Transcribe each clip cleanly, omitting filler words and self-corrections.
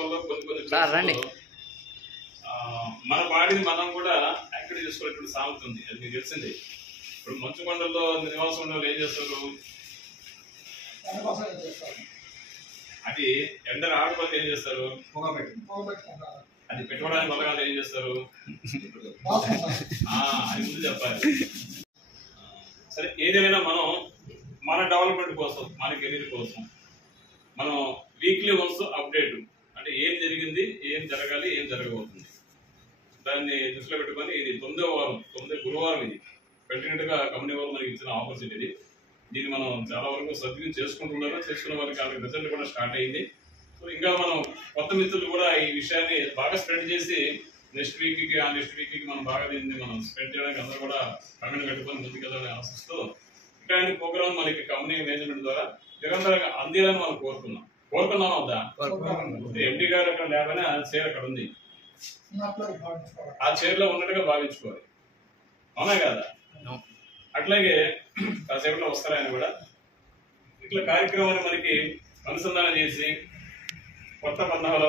వల్ల కొన్ని మన బాడీని మనం కూడా యాక్టివ్ చేసుకునేటువంటి సామెత ఉంది. అది మీకు తెలిసింది. ఇప్పుడు మంచు కొండల్లో నివాసం ఉండే వాళ్ళు ఏం చేస్తారు, అది ఎండ రాకపోతే ఏం చేస్తారు, అది పెట్టుకోవడానికి వల్ల ఏం చేస్తారు, అది ముందు చెప్పాలి. సరే, ఏదేమైనా మనం మన డెవలప్మెంట్ కోసం, మన కెరీర్ కోసం మనం వీక్లీ వన్స్ అప్డేట్, అంటే ఏం జరిగింది, ఏం జరగాలి, ఏం జరగబోతుంది, దాన్ని దృష్టిలో పెట్టుకొని ఇది 9వ వారం, 9 గురువారం ఇది కంటిన్యూట్ గా కంపెనీ వాళ్ళు మనకి ఇచ్చిన ఆపర్చునిటీ. దీన్ని మనం చాలా వరకు సద్వినియోగం చేసుకుంటున్నారో, చేసుకున్న వారికి వాళ్ళకి రిజల్ట్ కూడా స్టార్ట్ అయింది. సో ఇంకా మనం కొత్త మిత్రులు కూడా ఈ విషయాన్ని బాగా స్ప్రెడ్ చేసి నెక్స్ట్ వీక్ కి మనం బాగా దీన్ని మనం స్ప్రెడ్ చేయడానికి అందరూ కూడా కమెంట్ కట్టుకొని ముందుకెళ్ళాలని ఆశిస్తూ ఇట్లాంటి ప్రోగ్రామ్ మనకి కంపెనీ మేనేజ్మెంట్ ద్వారా నిరంతరంగా అందేయాలని మనం కోరుకున్నాం వద్దా. ఎండి గారు అక్కడ లేవని ఆ చైర్ అక్కడ ఉంది, ఆ చైర్ లో ఉన్నట్టుగా భావించుకోవాలి, అవునా కదా. అట్లాగే కాసేపులో వస్తారని కూడా ఇట్లా కార్యక్రమాన్ని మనకి అనుసంధానం చేసి కొత్త పందాలో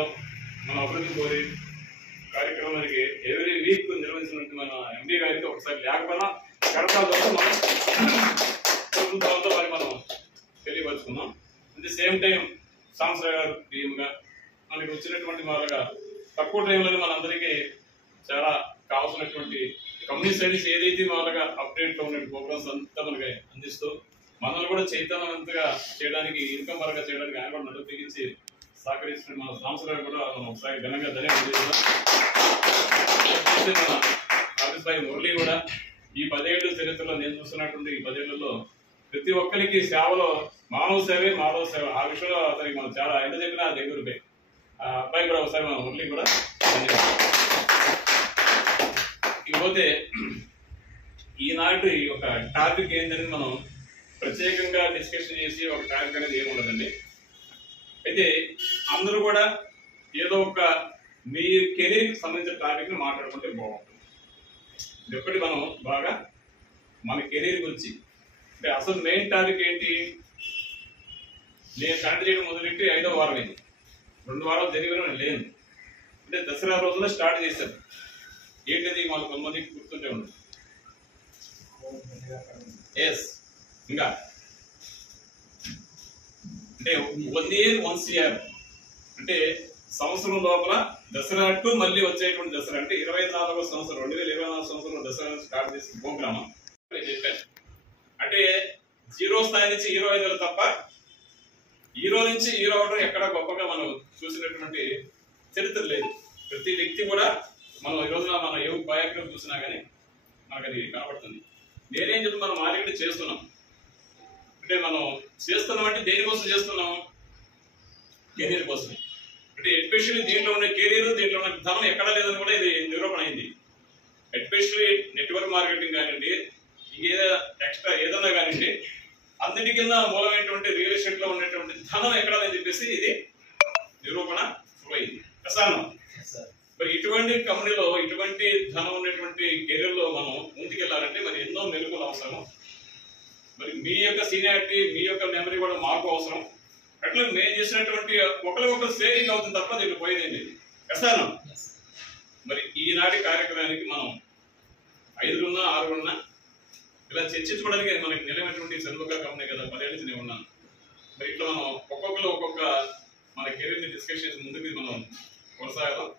మనం అభివృద్ధి కోరి కార్యక్రమానికి ఎవ్రీ వీక్ నిర్వహించినట్టు మన ఎండి గారికి ఒకసారి లేకపోయినా కడతాల ద్వారా మనం ప్రభుత్వంతో వారికి మనం తెలియపరుచుకున్నాం. అట్ ది సేమ్ టైం సాంసరావు గారు టీమ్గా మనకి వచ్చినటువంటి వాళ్ళగా తక్కువ టైంలో మనందరికీ చాలా కావాల్సినటువంటి కంపెనీ స్టడీస్ ఏదైతే వాళ్ళగా అప్డేట్ లో ఉన్న ప్రోగ్రామ్స్ అంతా మనకి అందిస్తూ మనల్ని కూడా చైతన్యవంతంగా చేయడానికి, ఇన్కమ్ పరంగా చేయడానికి ఆయన కూడా నడుపు తెగించి సహకరిస్తున్న మన సాంసరావు కూడా మనం ఒకసారి ఘనంగా ధన్యవాదాలు. ఆఫీస్ బాయ్ మురళి కూడా ఈ 10 ఏళ్ళ చరిత్రలో నేను చూస్తున్నటువంటి ఈ 10 ఏళ్లలో ప్రతి ఒక్కరికి సేవలో మానవ సేవే మానవ సేవ, ఆ విషయంలో అతనికి మనం చాలా ఎంత చెప్పినా దగ్గర ఆ అబ్బాయి కూడా ఒకసారి మన మురళి కూడా ఇకపోతే ఈనాటి ఈ ఒక టాపిక్ ఏంటని మనం ప్రత్యేకంగా డిస్కషన్ చేసి ఒక టాపిక్ అనేది ఏమి ఉండదండి. అయితే అందరూ కూడా ఏదో ఒక మీ కెరీర్కి సంబంధించిన టాపిక్ ని మాట్లాడుకుంటే బాగుంటుంది. ఎప్పటి మనం బాగా మన కెరీర్ గురించి, అంటే అసలు మెయిన్ టాపిక్ ఏంటి, నేను కండక్ట్ చేయడం మొదలెట్టి 5వ వారం అయింది, 2 వారాలు జరిగిన లేను. అంటే దసరా రోజున స్టార్ట్ చేశారు. ఏంటది మాకు కొంతమందికి గుర్తుంటే ఉండదు. ఎస్, ఇంకా అంటే 1 year 1 year, అంటే సంవత్సరం లోపల దసరా టు మళ్ళీ వచ్చేటువంటి దసరా, అంటే 24వ సంవత్సరం 2024 సంవత్సరంలో దసరా స్టార్ట్ చేసిన ప్రోగ్రామ్ నేను చెప్పాను. అంటే 0 స్థాయి నుంచి హీరో అయ్యేది తప్ప హీరో నుంచి హీరో అవడం ఎక్కడ గొప్పగా మనం చూసినటువంటి చరిత్ర లేదు. ప్రతి వ్యక్తి కూడా మనం ఈ రోజున మన ఏ బయోగ్రఫీ చూసినా కానీ మనకు అది కనబడుతుంది. నేనేం చెప్పి మనం మార్కెట్ చేస్తున్నాం, అంటే మనం చేస్తున్నాం అంటే దేనికోసం చేస్తున్నాం, కెరీర్ కోసం. అంటే ఎస్పెషల్లీ దీంట్లో ఉన్న కెరీర్, దీంట్లో ఉన్న ధనం ఎక్కడా లేదని కూడా ఇది నిరూపణ అయింది. ఎస్పెషల్లీ నెట్వర్క్ మార్కెటింగ్ కానివ్వండి, ఇంకేదో ఎక్స్ట్రా ఏదన్నా కానివ్వండి, అన్నిటి కింద మూలమైనటువంటి రియల్ ఎస్టేట్ లో ఉన్నటువంటి ధనం ఎక్కడా అని చెప్పేసి ఇది నిరూపణ అయింది. ప్రసారం మరి ఇటువంటి కంపెనీలో ఇటువంటి ధనం ఉన్నటువంటి కెరీర్ లో మనం ముందుకెళ్లాలంటే మరి ఎన్నో మెరుగులు అవసరం. మరి మీ యొక్క సీనియారిటీ, మీ యొక్క మెమరీ కూడా మాకు అవసరం. అట్లా మేము చేసినటువంటి ఒకరికొకరు షేరింగ్ అవుతుంది తప్ప దీనికి పోయేదేంటి ప్రసారం. మరి ఈనాటి కార్యక్రమానికి మనం 5 ఉన్నా 6 ఉన్నా ఇలా చర్చించుకోవడానికి మనకి నిలమైనటువంటి సెల్వగా కంపెనీ కదా, 10 ఏళ్ళ నుంచి నేను ఉన్నాను. మరి ఇట్లా మనం ఒక్కొక్కరు ఒక్కొక్క మన కెరీర్ ని డిస్కస్ చేసి ముందుకు మనం కొనసాగదాం.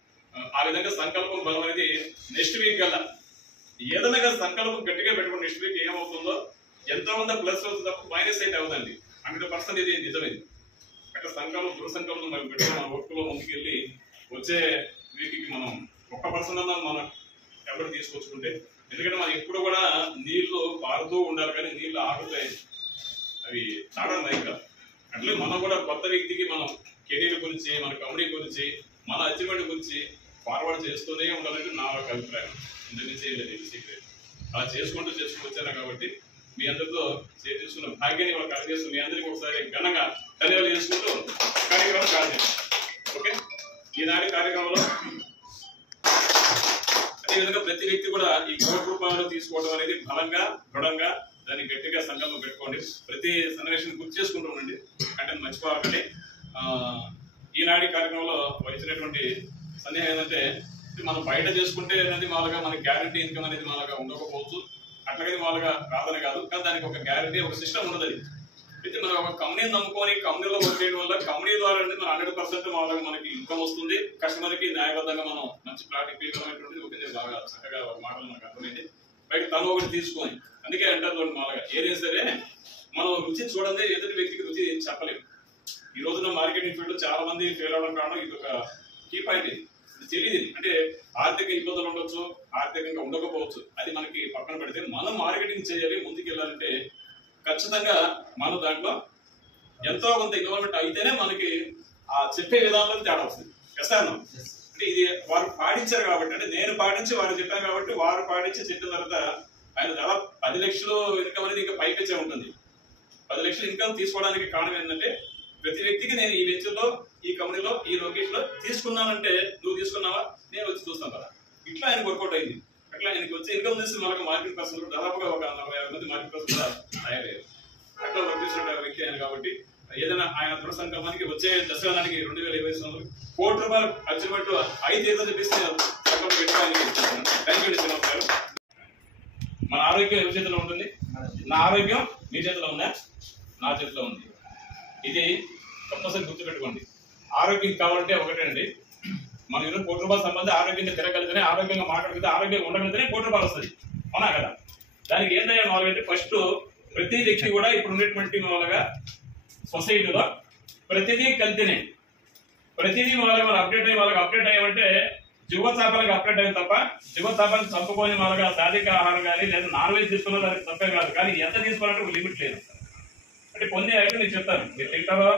ఆ విధంగా సంకల్పం బలం అనేది నెక్స్ట్ వీక్ కల్లా ఏదైనా కదా సంకల్పం గట్టిగా పెట్టుకుని నెక్స్ట్ వీక్ ఏమవుతుందో ఎంతో మంది ప్లస్ అవుతుంది తప్ప మైనస్ అయితే అవుతుంది. 100% ఇది నిజమైంది. అట్లా సంకల్పం దృఢ సంకల్పం మనం పెట్టుకుని మన వర్క్ లో ముందుకెళ్ళి వచ్చే వీక్ కి మనం 1% అన్నా మనం ఎవరు తీసుకొచ్చుకుంటే, ఎందుకంటే మనం ఎప్పుడు కూడా నీళ్లు పారుతూ ఉండాలి కానీ నీళ్లు ఆగుతాయి, అవి చాలా మైకా. అట్లే మనం కూడా కొత్త వ్యక్తికి మనం కెరీర్ గురించి, మన కంపెనీ గురించి, మన అచీవ్మెంట్ గురించి ఫార్వర్డ్ చేస్తూనే ఉండాలంటే నా ఒక అభిప్రాయం. ఇంతకు చేయలేదు ఇది సీక్రెట్. అలా చేసుకుంటూ వచ్చాను కాబట్టి మీ అందరితో షేర్ చేసుకున్న భాగ్యాన్ని కూడా కలెక్ట్ చేస్తూ మీ అందరికీ ఒకసారి ఘనంగా ధన్యవాదాలు చేసుకుంటూ కార్యక్రమం స్టార్ట్ చేస్తాం. ఓకే, ఈనాటి కార్యక్రమంలో అదేవిధంగా ప్రతి వ్యక్తి కూడా ఈ ₹1 తీసుకోవడం అనేది బలంగా దృఢంగా దాన్ని గట్టిగా సంకల్పం పెట్టుకోండి. ప్రతి సన్నివేశం గుర్తు చేసుకుంటూ ఉండండి, అంటే మర్చిపోకండి. ఈనాటి కార్యక్రమంలో వచ్చినటువంటి సందేహం ఏంటంటే మనం బయట చేసుకుంటే అనేది మామూలుగా మనకి గ్యారంటీ ఇన్కమ్ అనేది మామూలుగా ఉండకపోవచ్చు, అట్లాగే మామూలుగా రాదని కాదు, కానీ దానికి ఒక గ్యారంటీ ఒక సిస్టమ్ ఉన్నది. అయితే మనం ఒక కంపెనీని నమ్ముకొని కంపెనీలో వర్క్ చేయడం వల్ల కంపెనీ ద్వారా మన 100% మామూలుగా మనకి ఇన్కమ్ వస్తుంది, కస్టమర్కి న్యాయబద్ధంగా మనం మంచి ప్లాట్ ఇవ్వగలమైనటువంటిది ఒకటి బాగా చక్కగా ఒక మాటలు మనకు అర్థమైంది. బయట తను ఒకటి తీసుకొని అందుకే అంటారు మామూలుగా ఏదైనా సరే మనం రుచి చూడండి, ఎదుటి వ్యక్తికి రుచి చెప్పలేము. ఈ రోజున మార్కెటింగ్ ఫీల్డ్ లో చాలా మంది ఫెయిల్ అవడం కారణం ఇది ఒక కీ పాయింట్. ఇది తెలియదు అంటే ఆర్థిక ఇబ్బందులు ఉండొచ్చు, ఆర్థికంగా ఉండకపోవచ్చు, అది మనకి పక్కన పెడితే మనం మార్కెటింగ్ చేయాలి, ముందుకు వెళ్ళాలంటే ఖచ్చితంగా మనం దాంట్లో ఎంతో కొంత ఇన్వాల్వ్మెంట్ అయితేనే మనకి ఆ చెప్పే విధానంలో తేడా వస్తుంది. కష్టాన్ని అంటే ఇది వారు పాటించారు కాబట్టి, అంటే నేను పాటించి వారు చెప్పాను కాబట్టి వారు పాటించి చెప్పిన తర్వాత ఆయన దాదాపు 10 లక్షలు ఇన్కమ్ అనేది ఇంకా పైపెచ్చే ఉంటుంది. 10 లక్షలు ఇన్కమ్ తీసుకోవడానికి కారణం ఏంటంటే ప్రతి వ్యక్తికి నేను ఈ వెంచర్లో, ఈ కంపెనీలో, ఈ లొకేషన్ లో తీసుకున్నానంటే నువ్వు తీసుకున్నావా, నేను వచ్చి చూస్తాను కదా, ఇట్లా ఆయనకు వర్కౌట్ అయింది. అట్లా ఆయనకి వచ్చి ఇన్కమ్ చేసి మనకు మార్కెట్ పర్సన్ దాదాపుగా ఒక 40-50 మంది మార్కెట్ పర్సన్ కూడా తయారయ్యారు. అట్లా వర్క్ చేసిన వ్యక్తి ఆయన కాబట్టి ఏదైనా ఆయన దృఢ సంకల్పానికి వచ్చే దశకానికి 2020 సంవత్సరం ₹1 అచీవ్మెంట్ 5 ఏదో చెప్పేసి థ్యాంక్ యూ గారు. మన ఆరోగ్యం ఎవరి చేతిలో ఉంటుంది? నా ఆరోగ్యం మీ చేతిలో ఉందా? నా చేతిలో ఉంది. ఇది కంపల్సరీ గుర్తుపెట్టుకోండి. ఆరోగ్యం కావాలంటే ఒకటే అండి, మనం ఈరోజు ₹1 సంబంధించి ఆరోగ్యంగా తిరగలిగితేనే, ఆరోగ్యంగా మాట్లాడితే, ఆరోగ్యంగా ఉండగలిగితేనే ₹1 వస్తుంది. అవునా కదా? దానికి ఏం చేయాలి మామూలుగా ఫస్ట్ ప్రతి వ్యక్తి కూడా ఇప్పుడు ఉన్నటువంటి మామూలుగా సొసైటీలో ప్రతిదీ కలితేనే, ప్రతిదీ మామూలుగా మనం అప్డేట్ అయ్యామంటే జీవోత్సాపాలకు అప్డేట్ అయ్యింది తప్ప జీవోత్సాపాన్ని చంపుకొని మామూలుగా సాధిక ఆహారం కానీ లేదా నాన్ వెజ్ తీసుకున్న దానికి తప్పే కాదు, కానీ ఎంత తీసుకోవాలంటే ఒక లిమిట్ లేదు. అంటే కొన్ని ఐటమ్ నేను చెప్తాను, మీరు తింటారో